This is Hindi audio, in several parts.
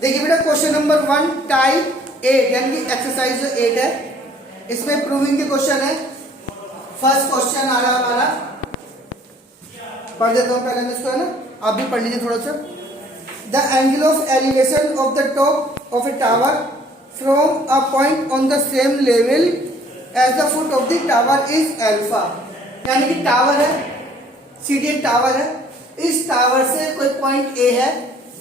देखिए बेटा क्वेश्चन नंबर 1 टाइप 8 यानी कि एक्सरसाइज जो 8 है इसमें प्रूविंग के क्वेश्चन है। फर्स्ट क्वेश्चन आ रहा है हमारा, पढ़ देता हूँ पहले मैं इसको, है ना, आप भी पढ़ लीजिए थोड़ा सा। The angle of elevation of the top of a tower from a point on the same level as the foot of the tower is alpha. यानी कि टावर है, सीडीएन टावर है, इस टावर से कोई पॉइंट ए है,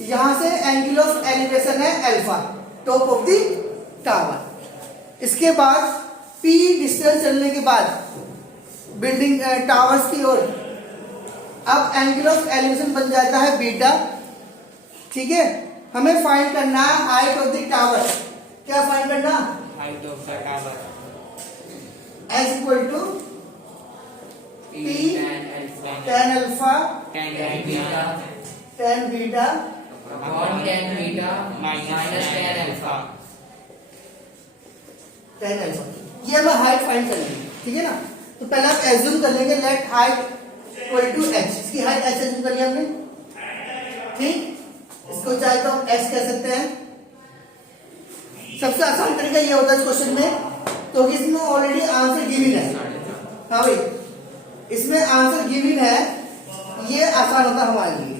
यहां से एंगल ऑफ एलिवेशन है alpha, top of the tower. इसके बाद पी डिस्टेंस चलने के बाद बिल्डिंग टावर्स की ओर अब एंगल ऑफ एलिवेशन बन जाता है बीटा। ठीक है, हमें फाइंड करना है हाइट ऑफ द टावर। क्या फाइंड करना? Height of the tower as equal to P tan alpha tan beta tan beta upon tan beta minus tan alpha। tan alpha ये हमें हाइट फाइंड करनी है। ठीक है ना, तो पहले आप एज्यूम कर लेंगे let height equal to h। इसकी हाइट h एज्यूम कर लिया हमने। ठीक, इसको चाहे तो हम h कह सकते हैं। सबसे आसान तरीका ये होता है इस क्वेश्चन में, तो इसमें ऑलरेडी आंसर गिवन है। हाँ भाई, इसमें आंसर गिवन है, ये आसान होता है हमारे लिए।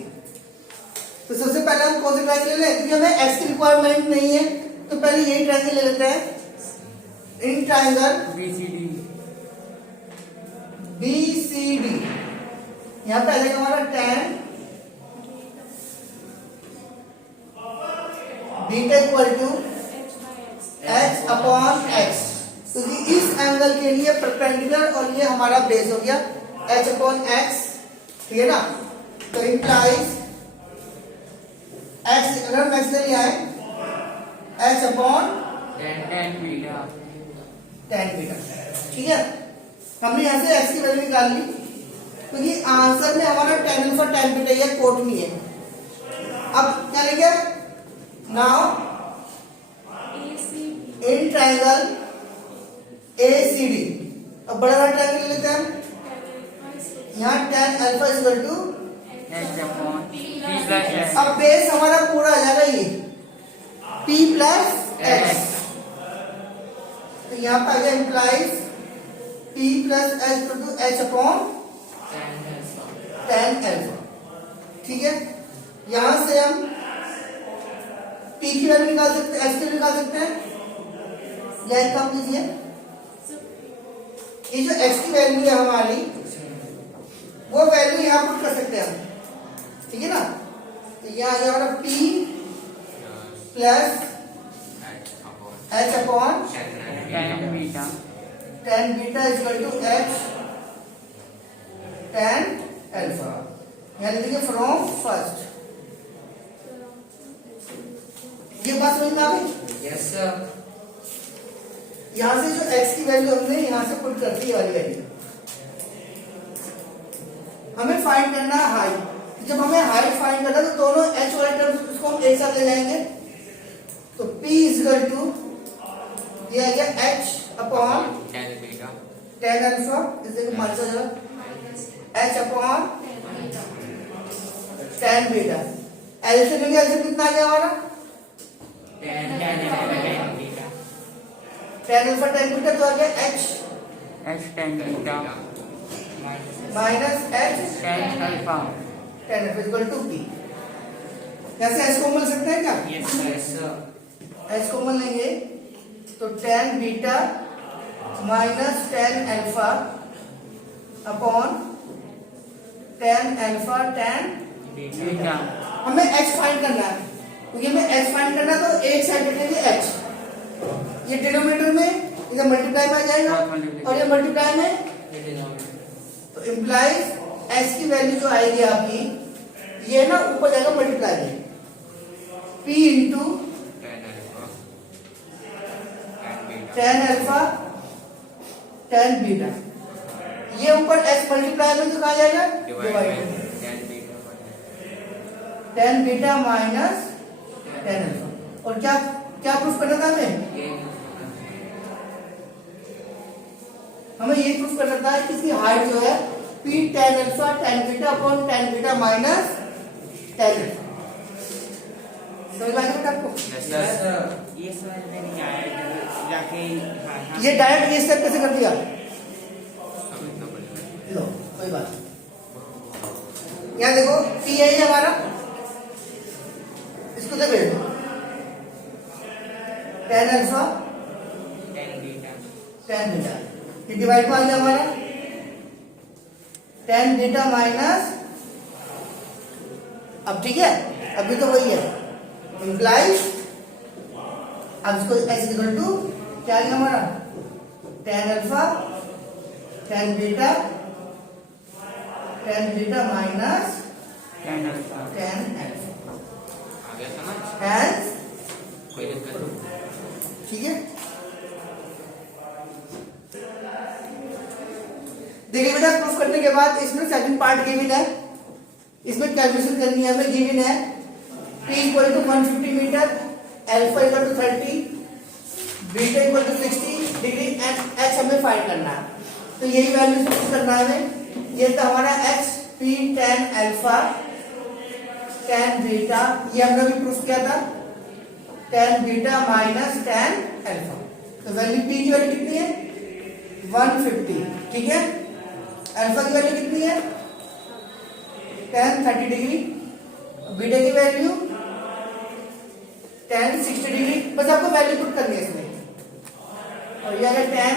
तो सबसे पहले हम कौन सा ट्रायंगल ले लें, क्योंकि हमें x की रिक्वायरमेंट नहीं है, तो पहले यही ट्रायंगल ले लेते हैं। इन ट्रायंगल BCD यहां पे आ जाएगा हमारा tan beta equal to h upon x। तो इस एंगल के लिए परपेंडिकुलर और ये हमारा बेस हो गया h अपॉन x। ठीक है ना, तो इंप्लाइज x अगर मैक्स ले लिया है h upon tan beta। tan beta. ठीक है, हमने यहां से x की वैल्यू निकाल ली, क्योंकि आंसर में हमारा tan अल्फा tan बीटा ये कोट नहीं है। अब क्या लेंगे? नाउ इन ट्रायंगल ACD, अब बड़ा वाला ट्रायंगल लेते हैं हम। यहाँ tan alpha is equal to h upon p plus x। अब बेस हमारा पूरा आ जाएगा ये p प्लस x। तो यहाँ पर आ गया implies p plus x equal to h upon tan alpha. ठीक है, यहां से हम p की वैल्यू निकाल सकते हैं, x की वैल्यू निकाल सकते हैं। लाइन काम कीजिए, ये जो x की वैल्यू है हमारी, वो वैल्यू यहां पुट कर सकते हैं हम। ठीक है ना, तो यहां आ गया हमारा p plus h upon tan beta tan beta equal to h tan alpha. यानी देखिए फ्रॉम फर्स्ट, ये बात समझ में आ गई? yes sir। यहां से जो x की वैल्यू हमने यहां से पुट कर दी वाली वैल्यू, हमें फाइंड करना है हाइट। जब हमें हाइट फाइंड करना है तो दोनों h वाले टर्म्स उसको हम एक साथ ले जाएंगे। तो p इज इक्वल टू ये आ गया h upon tan beta tan alpha is equal minus हो जाएगा h upon tan beta. L से लेंगे, एल से कितना आ गया हमारा? tan beta tan alpha tan beta तो आ गया h h tan beta minus h tan alpha। tan alpha equal to p। कैसे h को मिल सकते हैं क्या? yes sir। h को मिल लेंगे तो tan beta minus tan alpha upon tan alpha tan beta हमें h फाइंड करना है, क्योंकि हमें h फाइंड करना है तो एक साइड रखेंगे h, ये डिनोमिनेटर में इधर मल्टीप्लाई में आ जाएगा और ये मल्टीप्लाई में, तो इंप्लाइज h की वैल्यू जो आएगी आपकी, ये ना ऊपर जाएगा मल्टीप्लाई में p into tan alpha tan beta. ये ऊपर h मल्टीप्लाई में तो कहा जाएगा divide tan beta minus tan alpha. और क्या क्या प्रूफ करना था हमें ये प्रूफ करना था कि इसकी हाइट जो है p tan alpha tan beta upon tan beta minus tan alpha. समझ में आ गया बेटा आपको? Yes, sir. ये समझ में नहीं आया जाके हाँ, ये डायरेक्ट ये स्टेप कैसे कर दिया? लो कोई बात नहीं। यहाँ देखो P है ये हमारा, इसको देखो tan अल्फा tan बीटा, ये डिवाइड में आ गया हमारा tan बीटा माइनस, अब ठीक है, अभी तो वही है, इम्प्लाइज, अब इसको एस इक्वल टू क्या आ गया हमारा tan alpha tan beta minus tan alpha. tan alpha, आ गया समझ? हैंस कोई दिक्कत नहीं। ठीक है। देखिए बेटा प्रूफ करने के बाद इसमें सेकंड पार्ट गिवन है, इसमें कैलकुलेशन करनी है हमें, गिवन है P equal to 150 metre, alpha equal to 30, beta equal to 60 degree and h हमें फाइंड करना है। तो यही वैल्यू प्रूफ करना है हमें। ये था हमारा x P tan alpha tan beta, ये हमने भी प्रूफ किया था, tan beta minus tan alpha. तो वैल्यू P की वैल्यू कितनी है 150, ठीक है। अल्फा की वैल्यू कितनी है tan 30 डिग्री, बीटा की वैल्यू tan 60 डिग्री, बस आपको वैल्यू पुट करनी है इसमें। और ये आ गया tan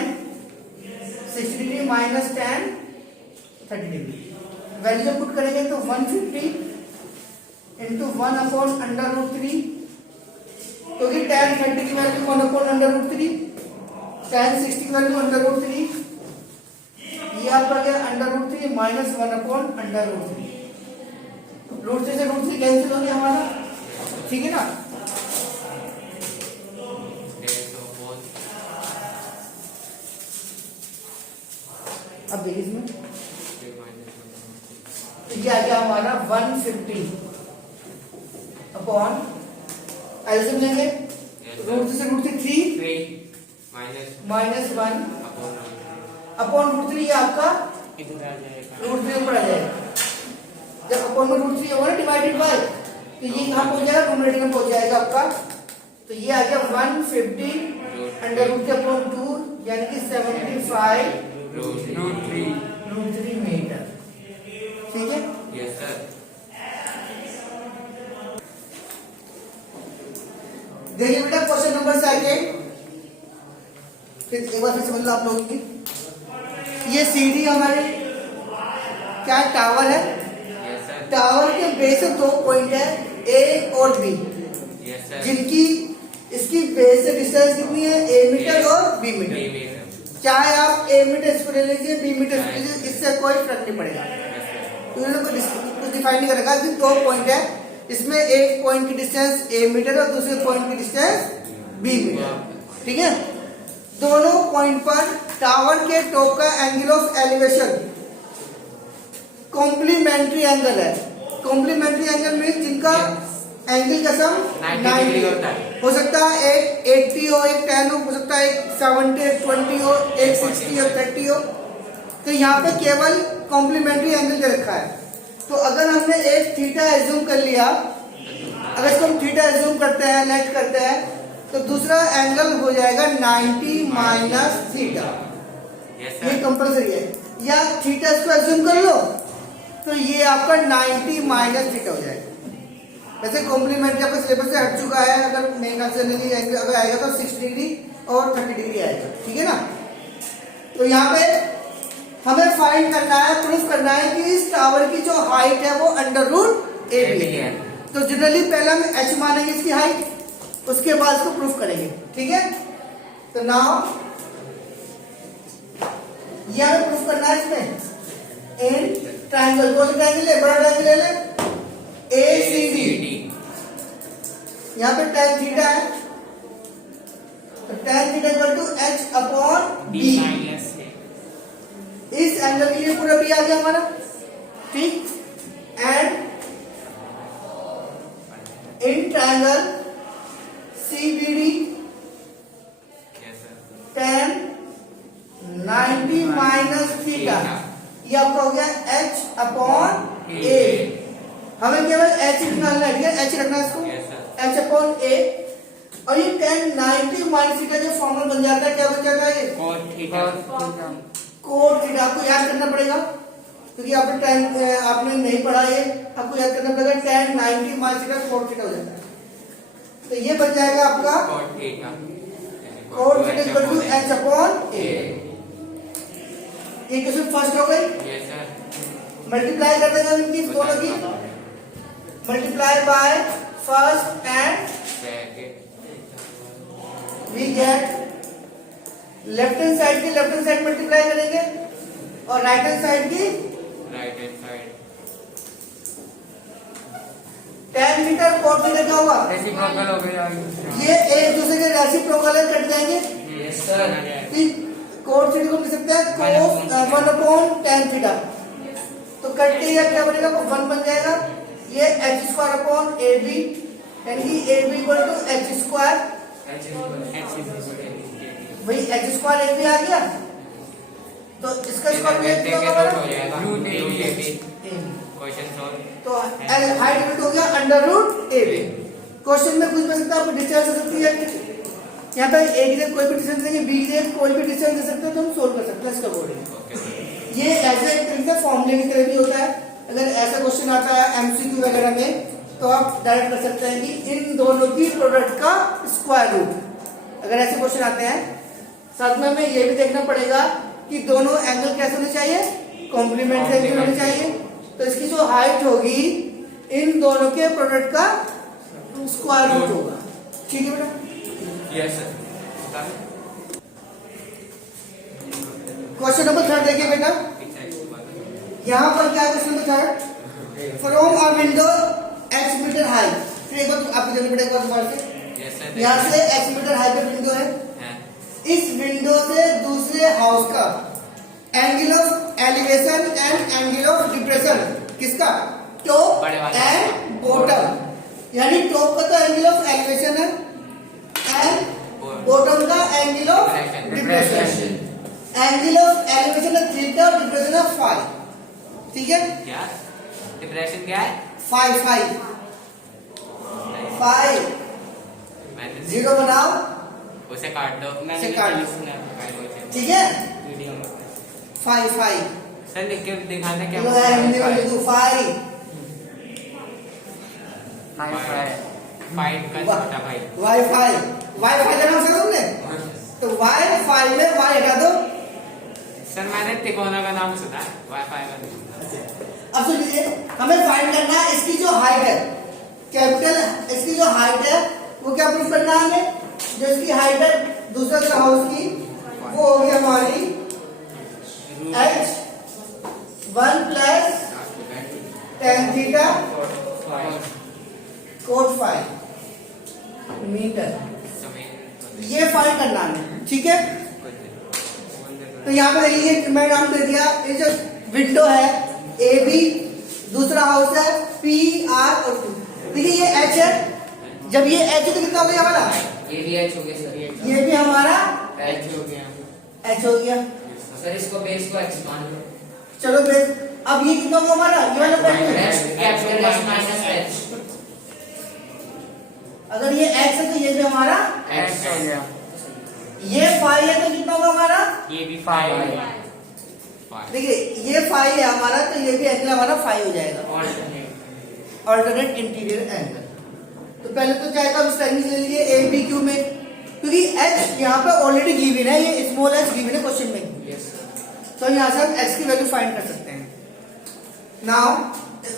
60 degree minus tan 30 degree. Value जब पुट करेंगे तो 150 इंटू 1/√3, क्योंकि tan 30 की वैल्यू 1/√3, tan 60 की वैल्यू √3, ये आपका गया √3 माइनस 1/√3, √3 से √3 कैंसिल हो गया हमारा, ठीक है ना। अब देखिए इसमें ये आ गया हमारा 150 अपॉन एल्सियम लेंगे, √3 से √3 माइनस 1 अपॉन √3, ये आपका इधर आ जाएगा, √3 ऊपर आ जाएगा। जब अपॉन में √3 होगा ना डिवाइडेड बाय, तो ये कहाँ पहुंच जाएगा न्यूमरेटर में पहुंच जाएगा आपका। तो ये आ गया 150 √3 अपॉन 2 यानी कि 75 √3 मीटर, ठीक है। Yes sir. देखिए बेटा क्वेश्चन नंबर सेकंड, फिर एक बार फिर समझ लो आप लोगों की, ये सीढ़ी हमारे क्या टावर है, यस सर। टावर के बेस से 2 पॉइंट है ए और बी, यस सर। जिनकी इसकी बेस से डिस्टेंस कितनी है a मीटर और b मीटर। चाहे आप a मीटर इसको ले लीजिए b मीटर इसको ले लीजिए, इससे कोई फर्क नहीं पड़ेगा, तो इन लोगों को कुछ डिफाइन नहीं करेगा कि 2 पॉइंट है, इसमें एक पॉइंट की डिस्टेंस a मीटर और दूसरे पॉइंट की डिस्टेंस b मीटर, ठीक है। दोनों पॉइंट पर टावर के टॉप का angle of elevation complementary angle है। कॉम्प्लीमेंट्री एंगल में जिनका एंगल का सम 90 डिग्री होता है, हो सकता है एक 80 हो, एक 10 हो सकता है एक 70, एक 20 हो, एक 60 और 30 हो। तो यहाँ पे केवल कॉम्प्लीमेंट्री एंगल दे रखा है। तो अगर हमने एक थीटा एज्यूम कर लिया, अगर इसको हम थीटा एज्यूम करते हैं, लेट करते हैं, तो दूसरा एंगल हो जाएगा 90 माइनस थीटा, ये कंपल्सरी है। या थीटा इसको एज्यूम कर लो तो ये आपका 90 माइनस थीटा हो जाएगा। वैसे कॉम्प्लीमेंट्री आपका सिलेबस से हट चुका है, अगर मेन एंगल अगर आएगा तो 60 डिग्री और 30 डिग्री आएगा, ठीक है ना। तो यहाँ पे हमें फाइंड करना है, प्रूफ करना है कि इस टावर की जो हाइट है वो √AB है। तो जनरली पहले हम h मानेंगे इसकी हाइट, उसके बाद इसको प्रूफ करेंगे, ठीक है। तो नाउ ये हमें प्रूफ करना है इसमें इन ट्रायंगल, कौन सा ट्रायंगल ले, बड़ा ट्रायंगल ले ले ACD। यहाँ पे tan थीटा है, तो tan theta equal to h upon b। इस एंगल के लिए पूरा b आ गया हमारा, ठीक। And in triangle CBD tan 90 minus theta, ये आपका हो गया h अपॉन a। हमें केवल h निकालना है, ठीक है, h रखना है इसको। h अपॉन a, और ये tan 90 माइनस थीटा जो फॉर्मूला बन जाता है क्या बन जाता है ये cot थीटा कोट थीटा। आपको याद करना पड़ेगा क्योंकि आपने नहीं पढ़ा ये, आपको याद करना पड़ेगा tan 90 minus theta cot theta हो जाता है। तो ये बन जाएगा आपका cot theta cot theta equal to h upon a। ये क्वेश्चन फर्स्ट हो गई। यस सर मल्टीप्लाई कर देंगे इनकी दोनों की, multiply by first and we get left hand side की लेफ्ट हैंड साइड मल्टीप्लाई करेंगे और राइट हैंड साइड की right hand side tan theta cot theta क्या होगा रेसिप्रोकल हो गया ये एक दूसरे के रेसिप्रोकल कट जाएंगे। यस सर cot थीटा को लिख सकते हैं cos 1 अपॉन tan थीटा, तो कट के क्या बनेगा 1 बन जाएगा। ये h स्क्वायर अपॉन ab यानी कि ab equal to h square, वही h स्क्वायर ab आ गया, तो इसका स्क्वायर कितना होगा root A B question solve तो हाइट रूट हो गया अंडर रूट ab। क्वेश्चन में कुछ बन सकता है, आपको डिस्टेंस हो सकती है यहाँ पे a की जगह कोई भी डिस्टेंस देंगे, b की जगह कोई भी डिस्टेंस दे सकते हो तो हम सोल्व कर सकते हैं इसका अकॉर्डिंग। ये ऐसे एक तरीके से फॉर्मूले की तरह भी होता है। अगर ऐसा क्वेश्चन आता है एमसीक्यू वगैरह में तो आप डायरेक्ट कर सकते हैं कि इन दोनों की प्रोडक्ट का स्क्वायर रूट। अगर ऐसे क्वेश्चन आते हैं, साथ में हमें ये भी देखना पड़ेगा कि दोनों एंगल कैसे होने चाहिए, कॉम्प्लीमेंट्री एंगल होने चाहिए। तो इसकी जो हाइट होगी इन दोनों के प्रोडक्ट का स्क्वायर रूट होगा। ठीक है बेटा। यस सर क्वेश्चन नंबर 3 देखिए बेटा, यहाँ पर क्या है question number 3, from a window x metre high. फिर एक बार आपको देखना पड़ेगा दोबारा से, यहाँ से x मीटर हाई पे विंडो है, इस विंडो से दूसरे हाउस का angle of elevation and angle of depression किसका, टॉप एंड बॉटम, यानी टॉप का तो एंगल ऑफ एलिवेशन है एंड बॉटम का angle of depression. Angle of elevation है थीटा, डिप्रेशन है फाई। ठीक है, क्या डिप्रेशन क्या है फाई जीरो बनाओ, उसे काट दो उसे काट दो। दो। ठीक है, वीडियो में फाई सर लिख के दिखाना क्या तो है हिंदी में लिखो फाई फाइट का छोटा भाई वाईफाई का नाम सुना तुमने, तो वाईफाई में वाई हटा दो। सर मैंने तिकोना का नाम सुना है, वाईफाई का नहीं। अब सुन लीजिए, हमें फाइंड करना है इसकी जो हाइट है, कैपिटल इसकी जो हाइट है वो क्या प्रूफ करना है हमें, जो इसकी हाइट है दूसरा जो हाउस की वो होगी हमारी h1 plus tan theta cot phi metre, ये फाइंड करना है। ठीक है, तो यहाँ पे देखिए मैं नाम दे दिया, ये जो विंडो है ए बी, दूसरा हाउस है पी आर और टू। देखिए ये एच है, जब ये एच है तो कितना हो गया हमारा, ये भी एच हो गया सर, ये भी हमारा एच हो गया एच हो गया। सर इसको बेस को एक्सपांड करो। चलो बेस, अब ये कितना होगा हमारा, ये वाला कैपिटल एच माइनस एच, अगर ये एक्स है तो ये भी हमारा एक्स हो गया, ये फाई है तो कितना होगा हमारा, ये भी फाइव। देखिए ये फाई है हमारा तो ये भी एंगल हमारा फाई हो जाएगा, ऑल्टरनेट इंटीरियर एंगल। तो पहले तो क्या है इस ट्रायंगल ले लीजिए ए बी क्यू में, क्योंकि एच यहाँ पे ऑलरेडी गिवन है, ये स्मॉल एच गिवन है क्वेश्चन में, तो यहाँ से हम एक्स की वैल्यू फाइंड कर सकते हैं। Now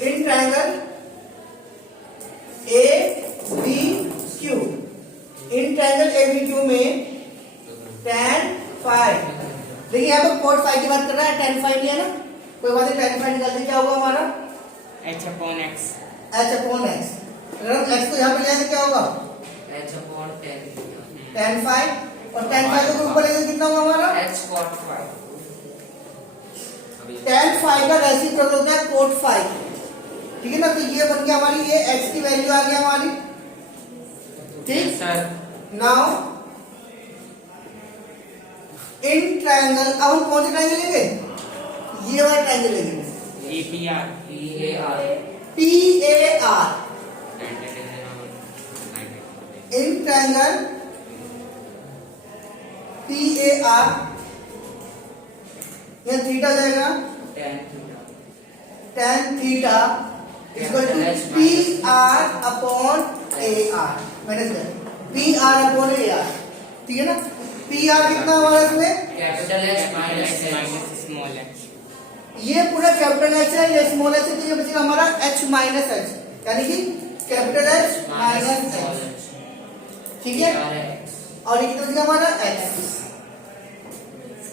in triangle A B Q, in triangle A B Q में tan फाई, देखिए यहाँ पे कोट फाई की बात कर रहा है, tan फाई लिया ना, कोई बात नहीं, tan फाई निकालते क्या होगा हमारा H upon x, h upon x. अगर हम x को यहाँ पे लिया तो क्या होगा एच अपॉन tan फाई, और tan फाई को ऊपर लेंगे कितना होगा हमारा H cot phi. tan phi का रेसिप्रोकल होता है कोट फाई। ठीक है ना, तो ये बन गया हमारी, ये x की वैल्यू आ गई हमारी। ठीक सर, नाउ इन ट्रायंगल, अब हम कौन सा ट्रायंगल लेंगे, ये वाला ट्रायंगल लेंगे, A P R P A R. Angle PAR, ये थीटा जाएगा tan theta equal to PR upon AR, मैंने PR अपॉन AR, ठीक है ना। PR कितना हमारा इसमें, capital H minus minus small h। ये पूरा कैपिटल H है, ये स्मॉल h है, तो ये बचेगा हमारा H माइनस H, यानी कि कैपिटल H माइनस H, ठीक है। और ये कितना बचेगा हमारा x,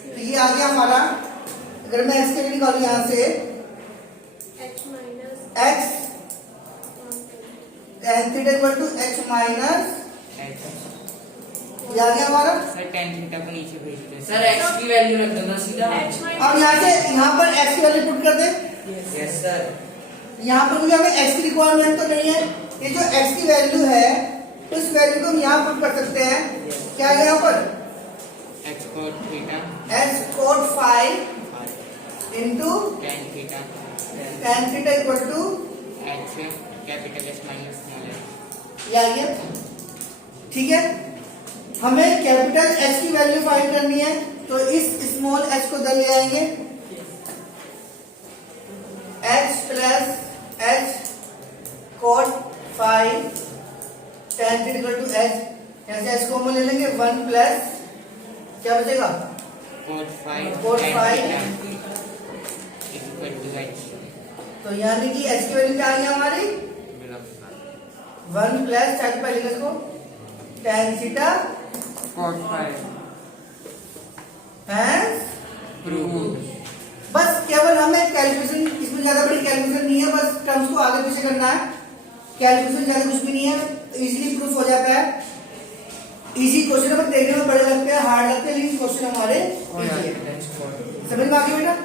तो ये आ गया हमारा, अगर मैं x के लिए निकालूं यहाँ से x tan theta equal to h minus, ये आ गया हमारा। सर tan थीटा को नीचे भेज दो सर x की वैल्यू रख देना सीधा। अब यहाँ से यहाँ पर x की वैल्यू पुट कर दे। Yes sir. यहाँ पर मुझे हमें x की रिक्वायरमेंट तो नहीं है, ये जो x की वैल्यू है उस वैल्यू को हम यहाँ पुट कर सकते हैं। क्या है यहाँ पर, h cot theta h cot phi into tan theta equal to h capital H minus small h। ये आ गया, ठीक है। हमें कैपिटल H की वैल्यू फाइंड करनी है, तो इस स्मॉल h को इधर ले आएंगे, h plus h cot phi tan theta equal to h, यहाँ से h कॉमन ले लेंगे, 1 प्लस क्या बचेगा cot phi cot phi, equal to h। तो यानी कि h की वैल्यू क्या आ गई हमारी 1 प्लस, चाहे पहले लिख इसको tan theta cot phi has proved. बस केवल हमें कैलकुलेशन, इसमें ज्यादा बड़ी कैलकुलेशन नहीं है, बस टर्म्स को आगे पीछे करना है, कैलकुलेशन ज्यादा कुछ भी नहीं है, इजीली प्रूफ हो जाता है। इजी क्वेश्चन हमें देखने में बड़े लगते हैं, हार्ड लगते हैं, लेकिन क्वेश्चन हमारे इजी है। समझ में आ गया बेटा।